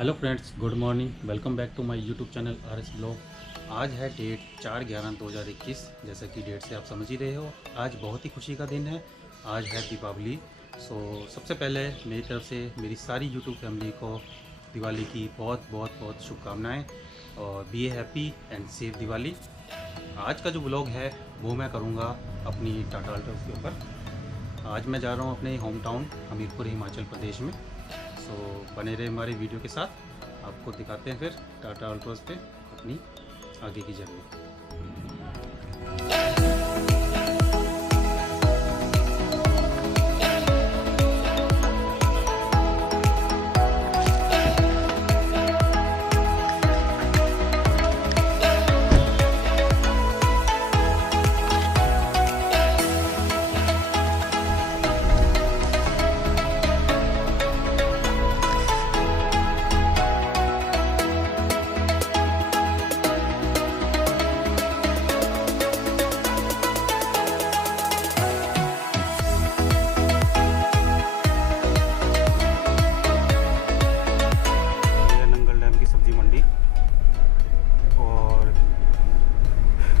Hello friends, good morning. Welcome back to my YouTube channel RS blog. आज है date 4/11/2021। जैसा कि date से आप समझ ही रहे हो, आज बहुत ही खुशी का दिन है। आज है दीपावली। सबसे पहले मेरी तरफ से मेरी सारी यूट्यूब फैमिली को दिवाली की बहुत बहुत बहुत शुभकामनाएं और be happy and safe Diwali. आज का जो ब्लॉग है वो मैं करूँगा अपनी टाटा अल्ट्रोज के ऊपर। आज मैं जा रहा हूँ अपने होम टाउन हमीरपुर, हिमाचल प्रदेश में। बने रहे हमारे वीडियो के साथ, आपको दिखाते हैं फिर टाटा अल्ट्रोज पे अपनी आगे की जर्नी।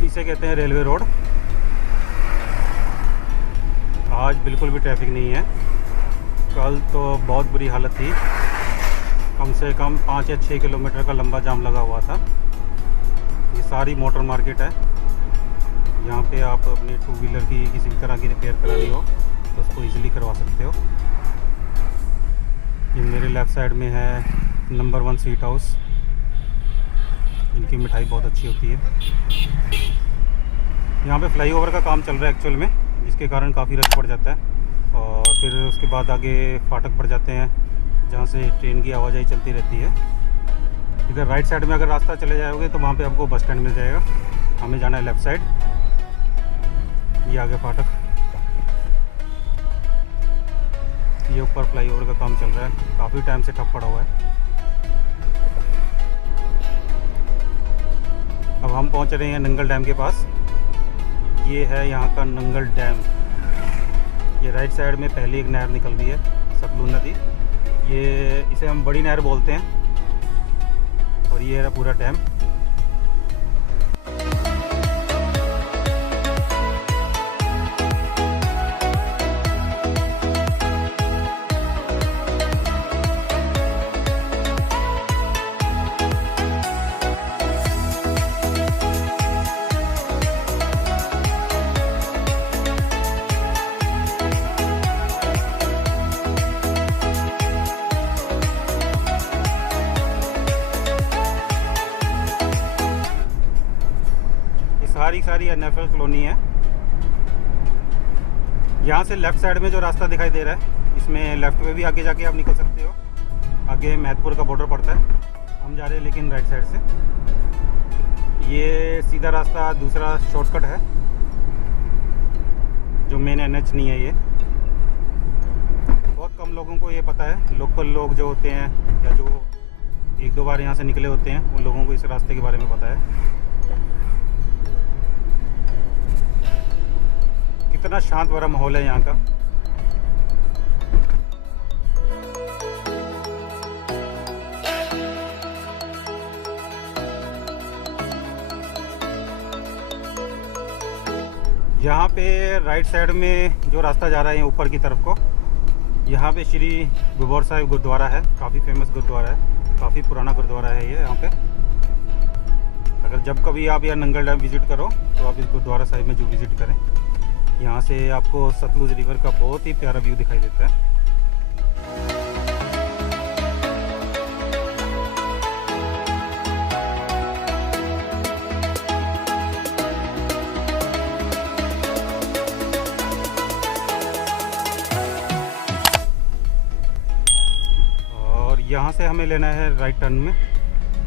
इसे कहते हैं रेलवे रोड। आज बिल्कुल भी ट्रैफिक नहीं है। कल तो बहुत बुरी हालत थी, कम से कम 5 या 6 किलोमीटर का लंबा जाम लगा हुआ था। ये सारी मोटर मार्केट है। यहाँ पे आप अपनी 2 व्हीलर की किसी भी तरह की रिपेयर करानी हो तो उसको इजीली करवा सकते हो। ये मेरे लेफ़्ट साइड में है नंबर 1 स्वीट हाउस। इनकी मिठाई बहुत अच्छी होती है। यहाँ पे फ्लाईओवर का काम चल रहा है एक्चुअल में, जिसके कारण काफ़ी रश पड़ जाता है। और फिर उसके बाद आगे फाटक पड़ जाते हैं जहाँ से ट्रेन की आवाजाही चलती रहती है। इधर राइट साइड में अगर रास्ता चले जाओगे तो वहाँ पे आपको बस स्टैंड मिल जाएगा। हमें जाना है लेफ़्ट साइड। ये आगे फाटक, ये ऊपर फ्लाईओवर का काम चल रहा है, काफ़ी टाइम से ठप पड़ा हुआ है। अब हम पहुंच रहे हैं नंगल डैम के पास। ये है यहाँ का नंगल डैम। ये राइट साइड में पहले एक नहर निकल रही है, सतलुज नदी। ये इसे हम बड़ी नहर बोलते हैं। और ये है पूरा डैम। सारी NFL कॉलोनी है। यहाँ से लेफ़्ट साइड में जो रास्ता दिखाई दे रहा है, इसमें लेफ़्ट में भी आगे जाके आप निकल सकते हो। आगे महतपुर का बॉर्डर पड़ता है। हम जा रहे हैं लेकिन राइट साइड से। ये सीधा रास्ता दूसरा शॉर्टकट है, जो मेन NH नहीं है। ये बहुत कम लोगों को ये पता है। लोकल लोग जो होते हैं या जो 1-2 बार यहाँ से निकले होते हैं, उन लोगों को इस रास्ते के बारे में पता है। कितना शांत भरा माहौल है यहाँ का। यहाँ पे राइट साइड में जो रास्ता जा रहा है ऊपर की तरफ को, यहाँ पे श्री गुरद्वारा साहिब गुरुद्वारा है। काफ़ी फेमस गुरुद्वारा है, काफ़ी पुराना गुरुद्वारा है ये। यहाँ पे अगर जब कभी आप यहाँ नंगल डैम विज़िट करो तो आप इस गुरुद्वारा साहिब में जो विज़िट करें। यहाँ से आपको सतलुज रिवर का बहुत ही प्यारा व्यू दिखाई देता है। और यहाँ से हमें लेना है राइट टर्न में,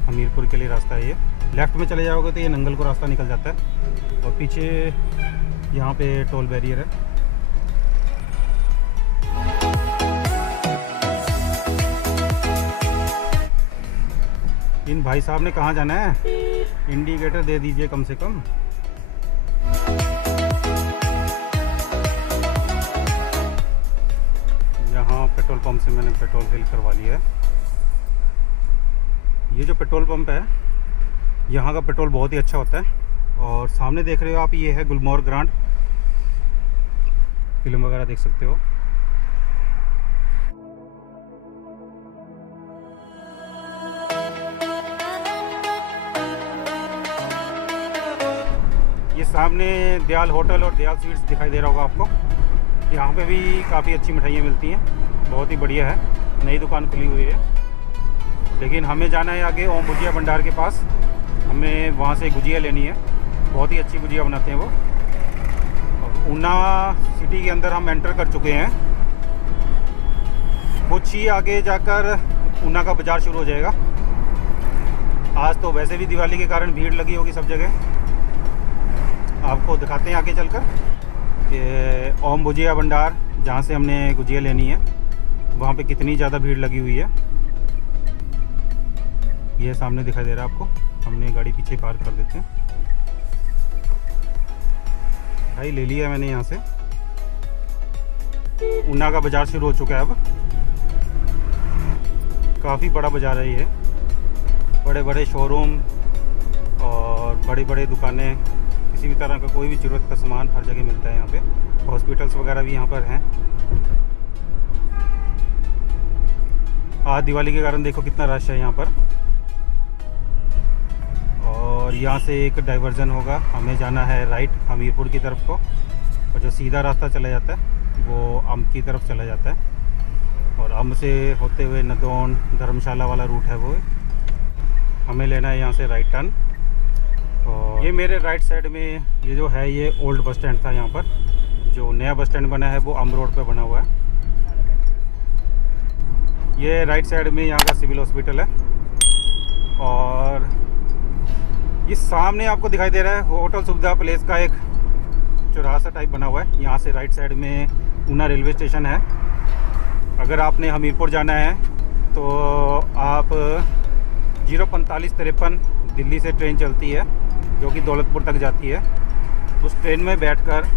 हमीरपुर के लिए रास्ता है ये। लेफ़्ट में चले जाओगे तो ये नंगल को रास्ता निकल जाता है। और पीछे यहाँ पे टोल बैरियर है। इन भाई साहब ने कहाँ जाना है, इंडिकेटर दे दीजिए कम से कम। यहाँ पेट्रोल पंप से मैंने पेट्रोल फिल करवा लिया है। ये जो पेट्रोल पंप है, यहाँ का पेट्रोल बहुत ही अच्छा होता है। और सामने देख रहे हो आप, ये है गुलमोहर ग्रांट, फिल्म वगैरह देख सकते हो। ये सामने दयाल होटल और दयाल स्वीट्स दिखाई दे रहा होगा आपको। यहाँ पे भी काफ़ी अच्छी मिठाइयाँ मिलती हैं, बहुत ही बढ़िया है। नई दुकान खुली हुई है, लेकिन हमें जाना है आगे ओम भुजिया भंडार के पास। हमें वहाँ से गुजिया लेनी है, बहुत ही अच्छी गुजिया बनाते हैं वो। और ऊना सिटी के अंदर हम एंटर कर चुके हैं। कुछ ही आगे जाकर ऊना का बाज़ार शुरू हो जाएगा। आज तो वैसे भी दिवाली के कारण भीड़ लगी होगी सब जगह। आपको दिखाते हैं आगे चलकर कि ओम भुजिया भंडार, जहाँ से हमने गुजिया लेनी है, वहाँ पे कितनी ज़्यादा भीड़ लगी हुई है। ये सामने दिखाई दे रहा है आपको। हमने गाड़ी पीछे पार्क कर देते हैं। भाई ले लिया मैंने यहाँ से। ऊना का बाज़ार शुरू हो चुका है अब। काफ़ी बड़ा बाज़ार है ये, बड़े बड़े शोरूम और बड़ी बड़ी दुकानें, किसी भी तरह का कोई भी ज़रूरत का सामान हर जगह मिलता है यहाँ पे। हॉस्पिटल्स वगैरह भी यहाँ पर हैं। आज दिवाली के कारण देखो कितना रश है यहाँ पर। और यहाँ से एक डाइवर्जन होगा, हमें जाना है राइट हमीरपुर की तरफ को, और जो सीधा रास्ता चला जाता है वो अम्ब की तरफ चला जाता है। और अम्ब से होते हुए नदौन धर्मशाला वाला रूट है वो, हमें लेना है यहाँ से राइट टर्न। और ये मेरे राइट साइड में ये जो है, ये ओल्ड बस स्टैंड था। यहाँ पर जो नया बस स्टैंड बना है वो अम्ब रोड पे बना हुआ है। ये राइट साइड में यहाँ का सिविल हॉस्पिटल है। और ये सामने आपको दिखाई दे रहा है होटल सुविधा प्लेस का एक चौराहा टाइप बना हुआ है। यहाँ से राइट साइड में ऊना रेलवे स्टेशन है। अगर आपने हमीरपुर जाना है तो आप 04553 दिल्ली से ट्रेन चलती है जो कि दौलतपुर तक जाती है। उस ट्रेन में बैठकर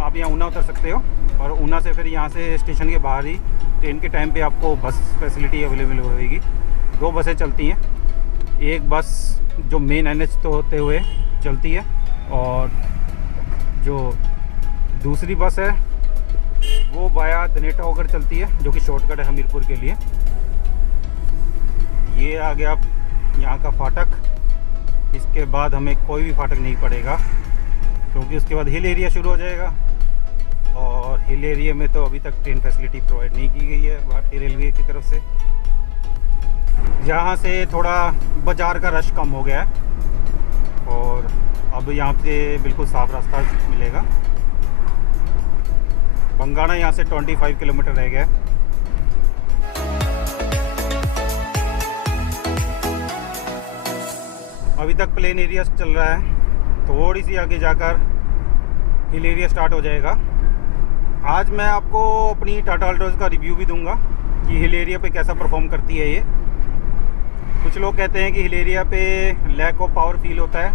आप यहाँ ऊना उतर सकते हो। और ऊना से फिर यहाँ से स्टेशन के बाहर ही ट्रेन के टाइम पे आपको बस फैसिलिटी अवेलेबल होगी। 2 बसें चलती हैं। एक बस जो मेन NH तो होते हुए चलती है, और जो दूसरी बस है वो वाया धनेटा होकर चलती है, जो कि शॉर्टकट है हमीरपुर के लिए। ये आ गया यहाँ का फाटक। इसके बाद हमें कोई भी फाटक नहीं पड़ेगा, क्योंकि उसके बाद हिल एरिया शुरू हो जाएगा। और हिल एरिया में तो अभी तक ट्रेन फैसिलिटी प्रोवाइड नहीं की गई है भारतीय रेलवे की तरफ से। यहाँ से थोड़ा बाज़ार का रश कम हो गया है, और अब यहाँ से बिल्कुल साफ रास्ता मिलेगा। बंगाणा यहाँ से 25 किलोमीटर रह गया है। अभी तक प्लेन एरिया चल रहा है, थोड़ी सी आगे जाकर हिल एरिया स्टार्ट हो जाएगा। आज मैं आपको अपनी टाटा अल्ट्रोज का रिव्यू भी दूंगा कि हिल एरिया पे कैसा परफॉर्म करती है ये। कुछ लोग कहते हैं कि हिल एरिया पे लैक ऑफ पावर फील होता है,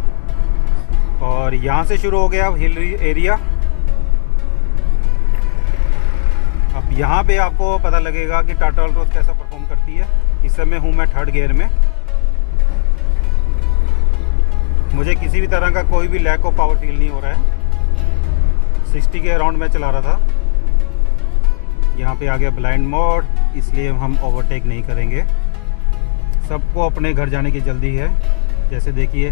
और यहाँ से शुरू हो गया हिल एरिया। अब यहाँ पे आपको पता लगेगा कि टाटा अल्ट्रोज कैसा परफॉर्म करती है। इस समय हूँ मैं 3rd गियर में। मुझे किसी भी तरह का कोई भी लैक ऑफ पावर फील नहीं हो रहा है। 60 के अराउंड मैं चला रहा था। यहाँ पे आ गया ब्लाइंड मोड, इसलिए हम ओवरटेक नहीं करेंगे। सबको अपने घर जाने की जल्दी है। जैसे देखिए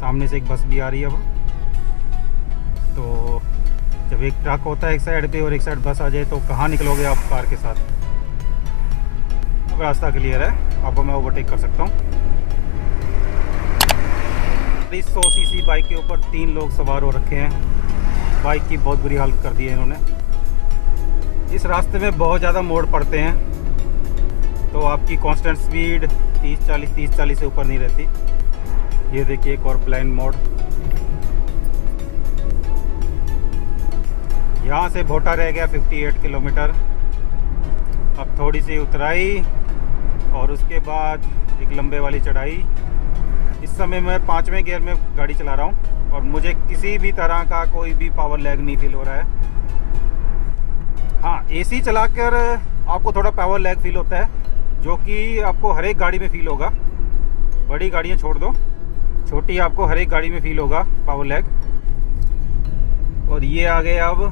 सामने से एक बस भी आ रही है अब। तो जब एक ट्रक होता है एक साइड पे और एक साइड बस आ जाए तो कहाँ निकलोगे आप कार के साथ। अब रास्ता क्लियर है, अब मैं ओवरटेक कर सकता हूँ। 100 सीसी बाइक के ऊपर 3 लोग सवार हो रखे हैं। बाइक की बहुत बुरी हालत कर दी है इन्होंने। इस रास्ते में बहुत ज़्यादा मोड़ पड़ते हैं, तो आपकी कांस्टेंट स्पीड 30-40 से ऊपर नहीं रहती। ये देखिए एक और ब्लाइंड मोड। यहाँ से भोटा रह गया 58 किलोमीटर। अब थोड़ी सी उतराई और उसके बाद एक लंबे वाली चढ़ाई। इस समय मैं 5वें गियर में गाड़ी चला रहा हूँ और मुझे किसी भी तरह का कोई भी पावर लैग नहीं फील हो रहा है। हाँ, AC चलाकर आपको थोड़ा पावर लैग फील होता है, जो कि आपको हर एक गाड़ी में फील होगा। बड़ी गाड़ियाँ छोड़ दो, छोटी आपको हर एक गाड़ी में फील होगा पावर लैग। और ये आ गए अब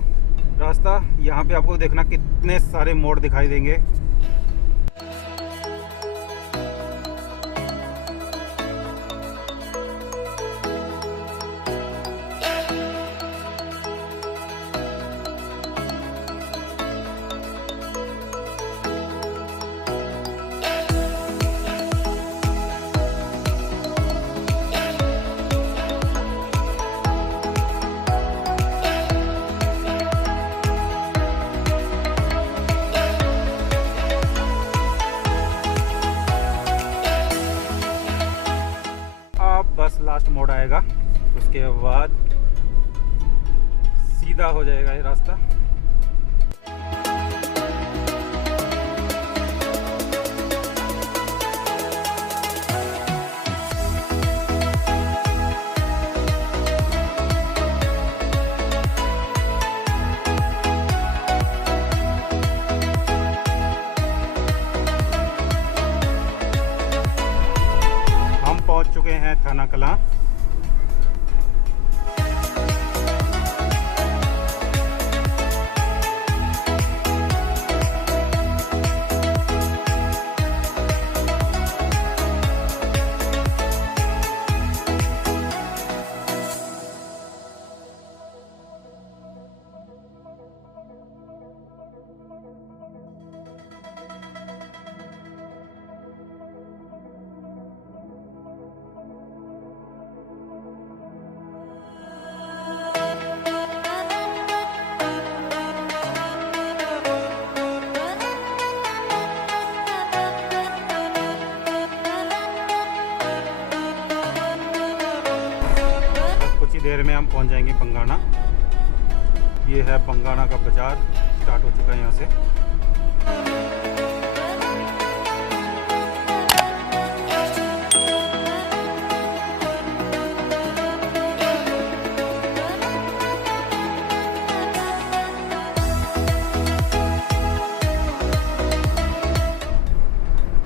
रास्ता, यहाँ पे आपको देखना कितने सारे मोड़ दिखाई देंगे। बस लास्ट मोड़ आएगा, उसके बाद सीधा हो जाएगा ये रास्ता। हम पहुंच चुके हैं थाना कलां। देर में हम पहुंच जाएंगे बंगाना। ये है बंगाना का बाजार, स्टार्ट हो चुका है यहाँ से।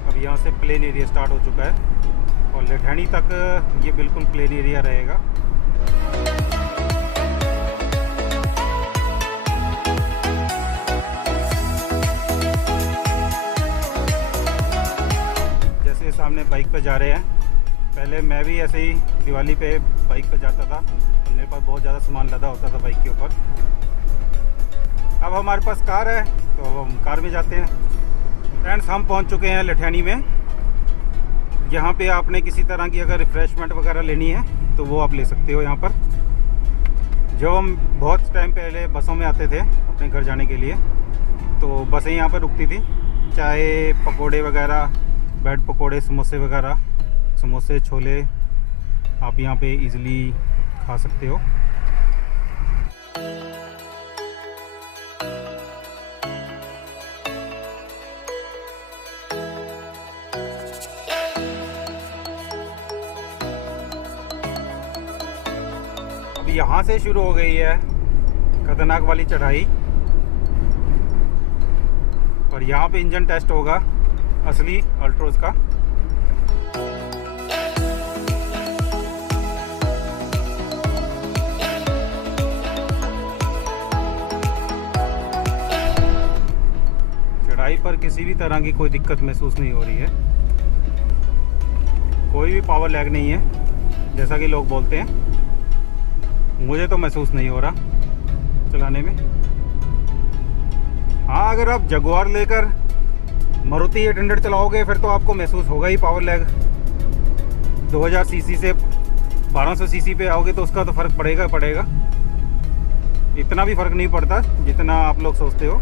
अब यहाँ से प्लेन एरिया स्टार्ट हो चुका है और लेठानी तक ये बिल्कुल प्लेन एरिया रहेगा। जैसे सामने बाइक पे जा रहे हैं, पहले मैं भी ऐसे ही दिवाली पे बाइक पे जाता था, मेरे पास बहुत ज़्यादा सामान लदा होता था बाइक के ऊपर। अब हमारे पास कार है तो हम कार में जाते हैं। फ्रेंड्स, हम पहुंच चुके हैं लेठानी में। यहाँ पे आपने किसी तरह की अगर रिफ़्रेशमेंट वगैरह लेनी है तो वो आप ले सकते हो यहाँ पर। जब हम बहुत टाइम पहले बसों में आते थे अपने घर जाने के लिए, तो बसें यहाँ पर रुकती थी। चाय पकोड़े वगैरह, ब्रेड पकोड़े, समोसे वगैरह, समोसे छोले आप यहाँ पे इजीली खा सकते हो। अब यहाँ से शुरू हो गई है खतरनाक वाली चढ़ाई और यहाँ पे इंजन टेस्ट होगा असली अल्ट्रोज का। चढ़ाई पर किसी भी तरह की कोई दिक्कत महसूस नहीं हो रही है, कोई भी पावर लैग नहीं है जैसा कि लोग बोलते हैं। मुझे तो महसूस नहीं हो रहा चलाने में। हाँ, अगर आप जगुआर लेकर मारुति 800 चलाओगे फिर तो आपको महसूस होगा ही पावर लैग। 2000 सीसी से 1200 सीसी पे आओगे तो उसका तो फ़र्क पड़ेगा पड़ेगा। इतना भी फ़र्क नहीं पड़ता जितना आप लोग सोचते हो।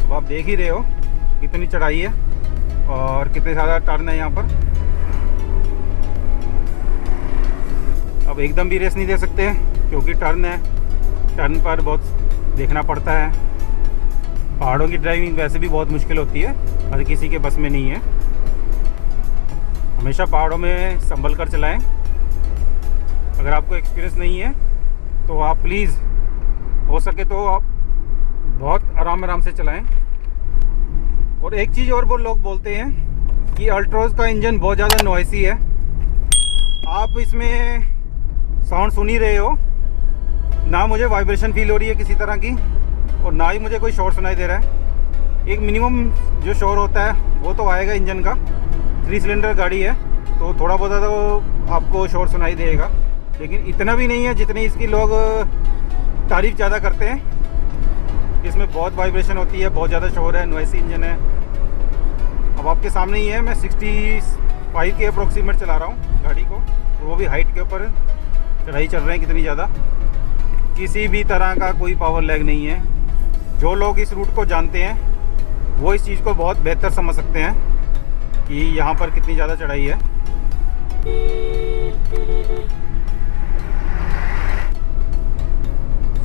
अब आप देख ही रहे हो कितनी चढ़ाई है और कितने ज़्यादा टर्न है यहाँ पर। अब एकदम भी रेस नहीं दे सकते क्योंकि टर्न है, टर्न पर बहुत देखना पड़ता है। पहाड़ों की ड्राइविंग वैसे भी बहुत मुश्किल होती है, हर किसी के बस में नहीं है। हमेशा पहाड़ों में संभल कर चलाएं। अगर आपको एक्सपीरियंस नहीं है तो आप प्लीज़ हो सके तो आप बहुत आराम से चलाएं। और एक चीज़ और वो लोग बोलते हैं कि अल्ट्रोज का इंजन बहुत ज़्यादा नॉइसी है। आप इसमें साउंड सुन ही रहे हो, ना मुझे वाइब्रेशन फील हो रही है किसी तरह की, और ना ही मुझे कोई शोर सुनाई दे रहा है। एक मिनिमम जो शोर होता है वो तो आएगा इंजन का, 3 सिलेंडर गाड़ी है तो थोड़ा बहुत तो आपको शोर सुनाई देगा, लेकिन इतना भी नहीं है जितनी इसकी लोग तारीफ़ ज़्यादा करते हैं। इसमें बहुत वाइब्रेशन होती है, बहुत ज़्यादा शोर है, नॉइसी इंजन है। अब आपके सामने ही है, मैं 65 के अप्रोक्सीमेट चला रहा हूँ गाड़ी को, और वो भी हाइट के ऊपर चढ़ाई चल रहे हैं कितनी ज़्यादा। किसी भी तरह का कोई पावर लैग नहीं है। जो लोग इस रूट को जानते हैं वो इस चीज़ को बहुत बेहतर समझ सकते हैं कि यहाँ पर कितनी ज़्यादा चढ़ाई है।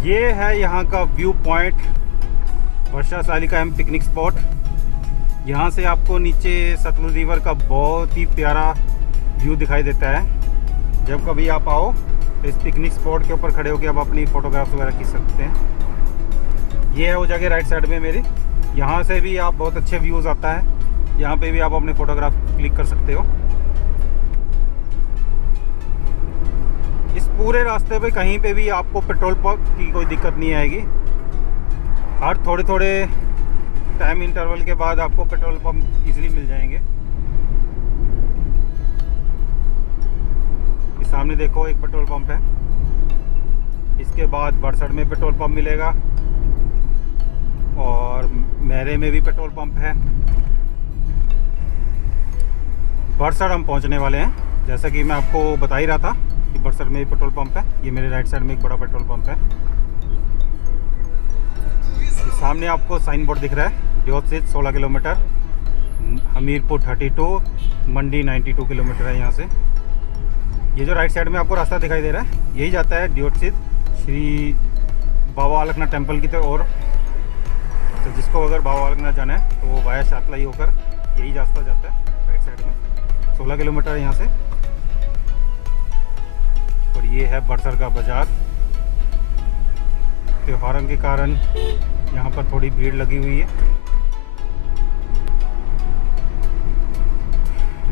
ये है यहाँ का व्यू पॉइंट, वर्षा सालिका एम पिकनिक स्पॉट। यहाँ से आपको नीचे सतलुज रिवर का बहुत ही प्यारा व्यू दिखाई देता है। जब कभी आप आओ तो इस पिकनिक स्पॉट के ऊपर खड़े होकर आप अपनी फ़ोटोग्राफ्स वगैरह खींच सकते हैं। ये है वो जगह राइट साइड में मेरी, यहाँ से भी आप बहुत अच्छे व्यूज़ आता है। यहाँ पे भी आप अपने फ़ोटोग्राफ क्लिक कर सकते हो। इस पूरे रास्ते पे कहीं पे भी आपको पेट्रोल पंप की कोई दिक्कत नहीं आएगी। हर थोड़े थोड़े टाइम इंटरवल के बाद आपको पेट्रोल पंप इजीली मिल जाएंगे। इस सामने देखो एक पेट्रोल पंप है, इसके बाद बरसड़ में पेट्रोल पंप मिलेगा, और मेरे में भी पेट्रोल पंप है। बरसड़ हम पहुंचने वाले हैं, जैसा कि मैं आपको बता ही रहा था कि बरसड़ में पेट्रोल पंप है। ये मेरे राइट साइड में एक बड़ा पेट्रोल पंप है। सामने आपको साइन बोर्ड दिख रहा है, डियोट से 16 किलोमीटर, हमीरपुर 32, मंडी 92 किलोमीटर है यहाँ से। ये जो राइट साइड में आपको रास्ता दिखाई दे रहा है यही जाता है डियोट से श्री बाबा अलकनाथ टेम्पल की ओर। तो जिसको अगर बाबा अलकनाथ जाना है तो वो वाया शातलाई होकर यही रास्ता जाता है राइट साइड में। 16 किलोमीटर है यहाँ से। और ये है बरसड़ का बाज़ार। त्योहारों के कारण यहाँ पर थोड़ी भीड़ लगी हुई है,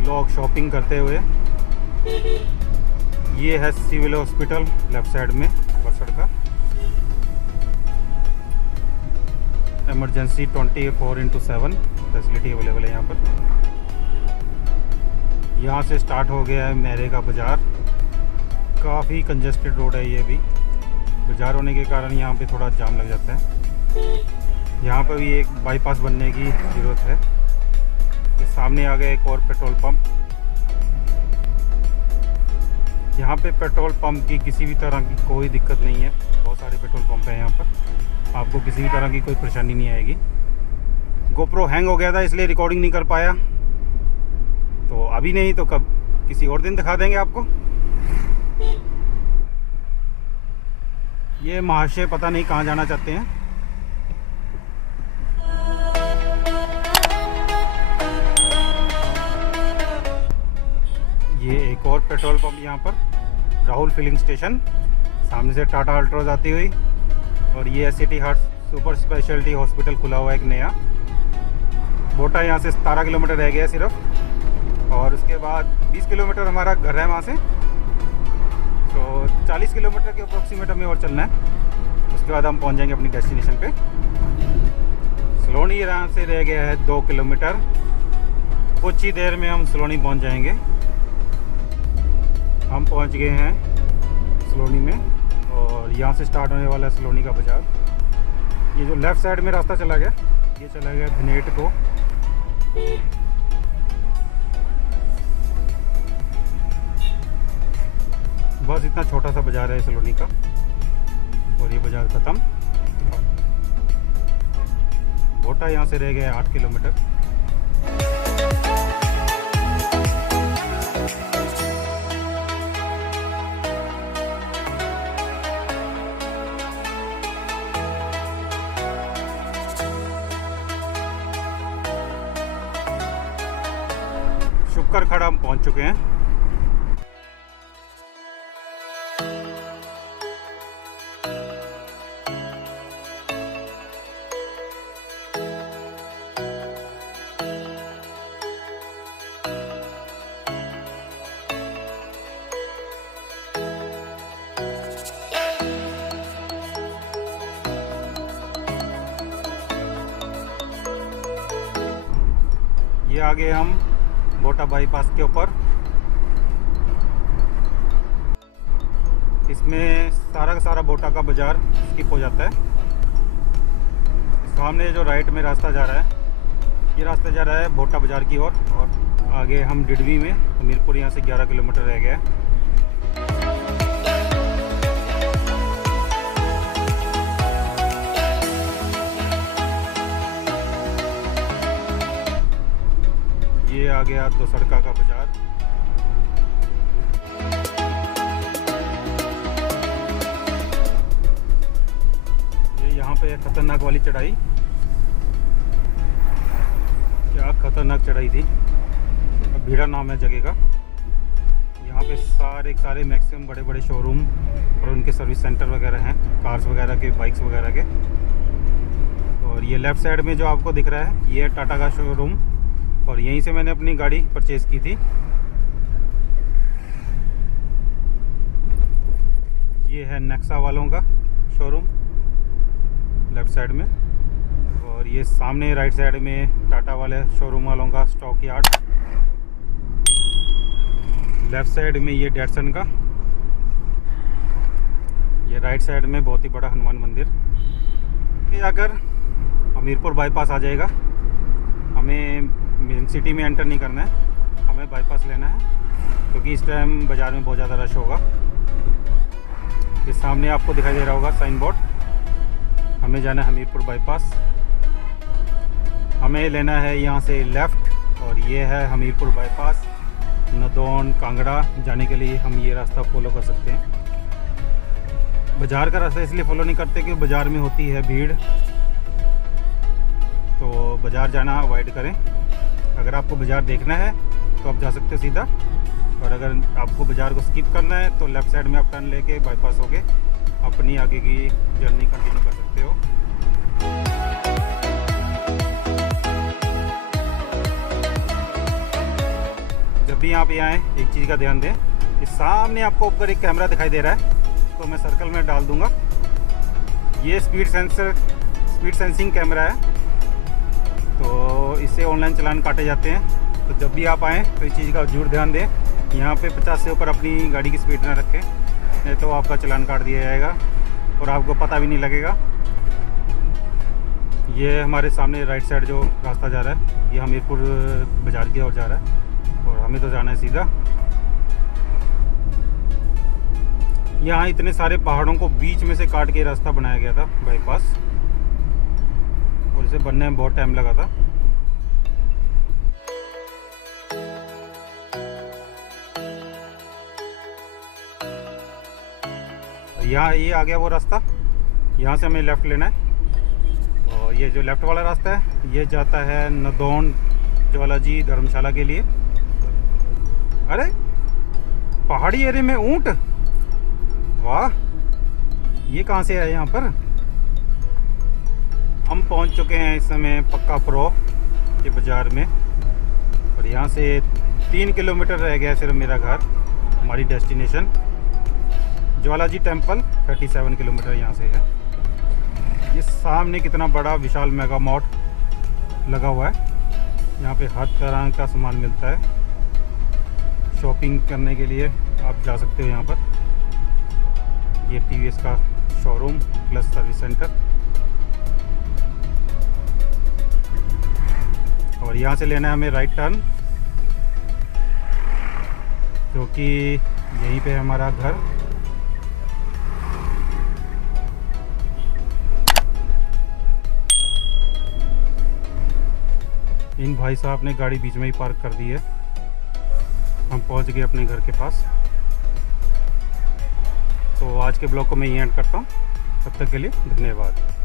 लोग शॉपिंग करते हुए। ये है सिविल हॉस्पिटल लेफ्ट साइड में बरसड़ का। इमरजेंसी 24/7 फैसिलिटी अवेलेबल है यहाँ पर। यहाँ से स्टार्ट हो गया है मेरे का बाज़ार। काफ़ी कंजेस्टेड रोड है ये भी, बाज़ार होने के कारण यहाँ पे थोड़ा जाम लग जाता है। यहाँ पर भी एक बाईपास बनने की ज़रूरत है। ये सामने आ गया एक और पेट्रोल पंप। यहाँ पे पेट्रोल पंप की किसी भी तरह की कोई दिक्कत नहीं है, बहुत सारे पेट्रोल पंप हैं यहाँ पर, आपको किसी भी तरह की कोई परेशानी नहीं आएगी। गोप्रो हैंग हो गया था इसलिए रिकॉर्डिंग नहीं कर पाया, तो अभी नहीं तो कब किसी और दिन दिखा देंगे आपको। ये महाशय पता नहीं कहाँ जाना चाहते हैं। ये एक और पेट्रोल पंप यहाँ पर, राहुल फिलिंग स्टेशन, सामने से टाटा अल्ट्रोज आती हुई। और ये city heart super speciality hospital खुला हुआ है एक नया। बोटा यहाँ से 17 किलोमीटर रह गया सिर्फ, और उसके बाद 20 किलोमीटर हमारा घर है वहाँ से, तो 40 किलोमीटर के अप्रोक्सीमेट हमें और चलना है। उसके बाद हम पहुँच जाएंगे अपनी डेस्टिनेशन पे। सलोनी यहाँ से रह गया है 2 किलोमीटर, कुछ ही देर में हम सलोनी पहुँच जाएंगे। हम पहुँच गए हैं सलोनी में, और यहाँ से स्टार्ट होने वाला है सलोनी का बाज़ार। ये जो लेफ़्ट साइड में रास्ता चला गया, ये चला गया धनेट को। बस इतना छोटा सा बाज़ार है सलोनी का, और ये बाज़ार ख़त्म। बोटा यहाँ से रह गया 8 किलोमीटर। शुक्कर खड़ा हम पहुँच चुके हैं। आ गए हम बोटा बाईपास के ऊपर। इसमें सारा का सारा बोटा का बाज़ार स्किप हो जाता है। सामने जो राइट में रास्ता जा रहा है, ये रास्ता जा रहा है बोटा बाज़ार की ओर, और आगे हम डिडवी में, हमीरपुर यहाँ से 11 किलोमीटर रह गया है। ये आ गया दो सड़का का बाज़ार। ये यहाँ पे खतरनाक वाली चढ़ाई, क्या खतरनाक चढ़ाई थी। भीड़ा नाम है जगह का। यहाँ पे सारे मैक्सिमम बड़े बड़े शोरूम और उनके सर्विस सेंटर वगैरह हैं, कार्स वगैरह के, बाइक्स वगैरह के। और ये लेफ़्ट साइड में जो आपको दिख रहा है, ये है टाटा का शोरूम, और यहीं से मैंने अपनी गाड़ी परचेज़ की थी। ये है नेक्सा वालों का शोरूम लेफ़्ट साइड में, और ये सामने राइट साइड में टाटा वाले शोरूम वालों का स्टॉक यार्ड। लेफ़्ट साइड में ये डैटसन का, ये राइट साइड में बहुत ही बड़ा हनुमान मंदिर। ये जाकर हमीरपुर बाईपास आ जाएगा। हमें मेन सिटी में एंटर नहीं करना है, हमें बाईपास लेना है, क्योंकि इस टाइम बाज़ार में बहुत ज़्यादा रश होगा। ये सामने आपको दिखाई दे रहा होगा साइन बोर्ड, हमें जाना है हमीरपुर बाईपास। हमें लेना है यहाँ से लेफ़्ट, और ये है हमीरपुर बाईपास। नदौन कांगड़ा जाने के लिए हम ये रास्ता फॉलो कर सकते हैं। बाज़ार का रास्ता इसलिए फॉलो नहीं करते क्योंकि बाज़ार में होती है भीड़, तो बाज़ार जाना अवॉइड करें। अगर आपको बाज़ार देखना है तो आप जा सकते हो सीधा, और अगर आपको बाज़ार को स्किप करना है तो लेफ़्ट साइड में आप टर्न लेके बाईपास होके अपनी आगे की जर्नी कंटिन्यू कर सकते हो। जब भी यहाँ पे आएँ एक चीज़ का ध्यान दें, कि सामने आपको ऊपर एक कैमरा दिखाई दे रहा है, तो मैं सर्कल में डाल दूँगा। ये स्पीड सेंसिंग कैमरा है, तो इससे ऑनलाइन चालान काटे जाते हैं। तो जब भी आप आएँ तो इस चीज़ का जरूर ध्यान दें, यहाँ पे 50 से ऊपर अपनी गाड़ी की स्पीड ना रखें, नहीं तो आपका चालान काट दिया जाएगा और आपको पता भी नहीं लगेगा। ये हमारे सामने राइट साइड जो रास्ता जा रहा है, ये हमीरपुर बाज़ार की ओर जा रहा है, और हमें तो जाना है सीधा। यहाँ इतने सारे पहाड़ों को बीच में से काट के रास्ता बनाया गया था बाईपास, और इसे बनने में बहुत टाइम लगा था। यहाँ ये आ गया वो रास्ता, यहाँ से हमें लेफ़्ट लेना है, और ये जो लेफ़्ट वाला रास्ता है ये जाता है नदौन ज्वालाजी धर्मशाला के लिए। अरे पहाड़ी एरिया में ऊंट, वाह, ये कहाँ से है यहाँ पर। हम पहुँच चुके हैं इस समय पक्का प्रो के बाज़ार में, और यहाँ से 3 किलोमीटर रह गया सिर्फ मेरा घर, हमारी डेस्टिनेशन। ज्वालाजी टेम्पल 37 किलोमीटर यहाँ से है। ये सामने कितना बड़ा विशाल मेगा मॉल लगा हुआ है, यहाँ पे हर तरह का सामान मिलता है। शॉपिंग करने के लिए आप जा सकते हो यहाँ पर। ये टीवीएस का शोरूम प्लस सर्विस सेंटर, और यहाँ से लेना है हमें राइट टर्न, क्योंकि यहीं पे है हमारा घर। इन भाई साहब ने गाड़ी बीच में ही पार्क कर दी है। हम पहुंच गए अपने घर के पास। तो आज के ब्लॉग को मैं यहीं एंड करता हूँ। तब तक के लिए धन्यवाद।